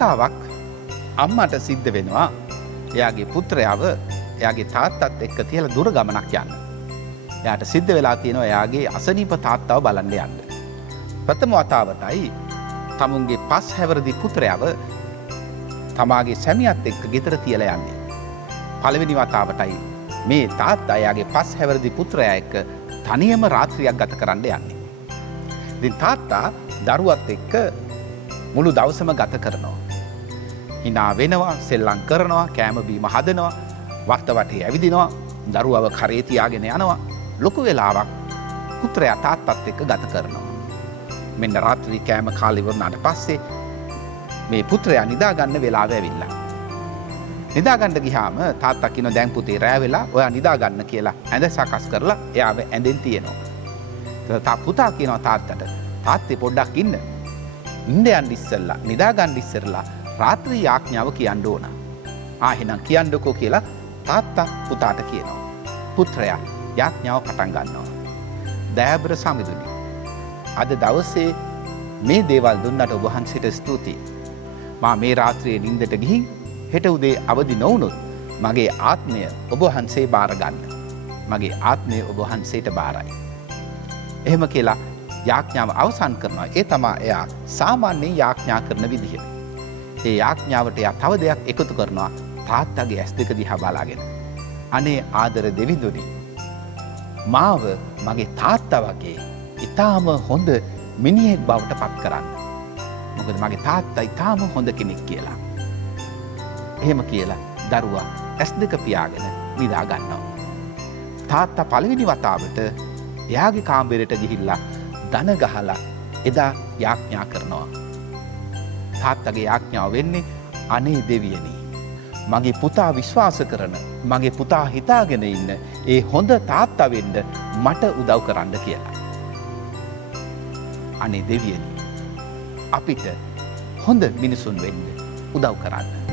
වතාවක් අම්මට සිද්ධ වෙනවා එයාගේ පුත්‍රයාව එයාගේ තාත්තත් එක්ක තියලා දුර ගමනක් යන්න. එයාට සිද්ධ වෙලා තියෙනවා එයාගේ අසනීප තාත්තව බලන්න යන්න. ප්‍රථම වතාවටයි තමුන්ගේ පස් හැවරදි පුත්‍රයාව තමාගේ සැමියත් එක්ක ගෙදර තියලා යන්නේ. පළවෙනි වතාවටයි මේ තාත්තා එයාගේ පස් හැවරදි පුත්‍රයා එක්ක තනියම රාත්‍රියක් ගත කරන්න යන්නේ. ඉතින් තාත්තා දරුවත් එක්ක මුළු දවසම ගත කරනවා. hina වෙනවා, සෙල්ලම් කරනවා, කෑම බීම හදනවා, වර්ත වටේ ඇවිදිනවා, දරුවව කරේ තියාගෙන යනවා. ලොකු වෙලාවක් පුත්‍රයා තාත්තත් එක්ක ගත කරනවා. මෙන්න රාත්‍රී කෑම කාලේ වුණාට පස්සේ මේ පුත්‍රයා නිදා ගන්න වෙලාව ඇවිල්ලා. නිදා ගන්න ගියාම තාත්තා කියනවා දැන් පුතේ රෑ වෙලා ඔයා නිදා ගන්න කියලා ඇඳ සකස් කරලා එයාව ඇඳෙන් තියනවා. පුතා කියනවා තාත්තට තාත්තේ පොඩ්ඩක් ඉන්න. ඉන්න යන්න ඉස්සෙල්ලා නිදා ගන්න ඉස්සෙල්ලා රාත්‍රී ආඥාව කියන්න ඕන. එහෙනම් කියන්නකෝ කියලා තාත්තා පුතාට කියනවා. පුත්‍රයා යාඥාව පටන් ගන්නවා. දයාබර සමිඳුනි. අද දවසේ මේ දේවල් දුන්නට ඔබ වහන්සේට ස්තුතියි. මා මේ රාත්‍රියේ නිින්දට ගිහින් හෙට උදේ අවදි නොවුනොත් මගේ ආත්මය ඔබ වහන්සේ බාර ගන්න. මගේ ආත්මය ඔබ වහන්සේට බාරයි. එහෙම කියලා යාඥාව අවසන් කරනවා. ඒ තමයි එයා සාමාන්‍යයෙන් යාඥා කරන විදිහ. ඒ යාඥාවට එයා තව දෙයක් එකතු කරනවා. තාත්තගේ ඇස් දෙක දිහා බලාගෙන. අනේ ආදර දෙවිඳුනි. මාව මගේ තාත්තා වගේ ඊටාම හොඳ මිනිහෙක් බවට පත් කරන්න. මොකද මගේ තාත්තා ඊටාම හොඳ කෙනෙක් කියලා. එහෙම කියලා දරුවා ඇස් දෙක පියාගෙන නිදා ගන්නවා. තාත්තා පළවෙනි වතාවට එයාගේ කාමරයට ගිහිල්ලා දන ගහලා එදා යාඥා කරනවා. තාත්තගේ යාඥාව වෙන්නේ අනේ දෙවියනි. මගේ පුතා විශ්වාස කරන, මගේ පුතා හිතාගෙන ඉන්න ඒ හොඳ තාත්තා වෙන්න මට උදව් කරන්න කියලා. අනේ දෙවියනි අපිට හොඳ මිනිසුන් වෙන්න උදව් කරන්න.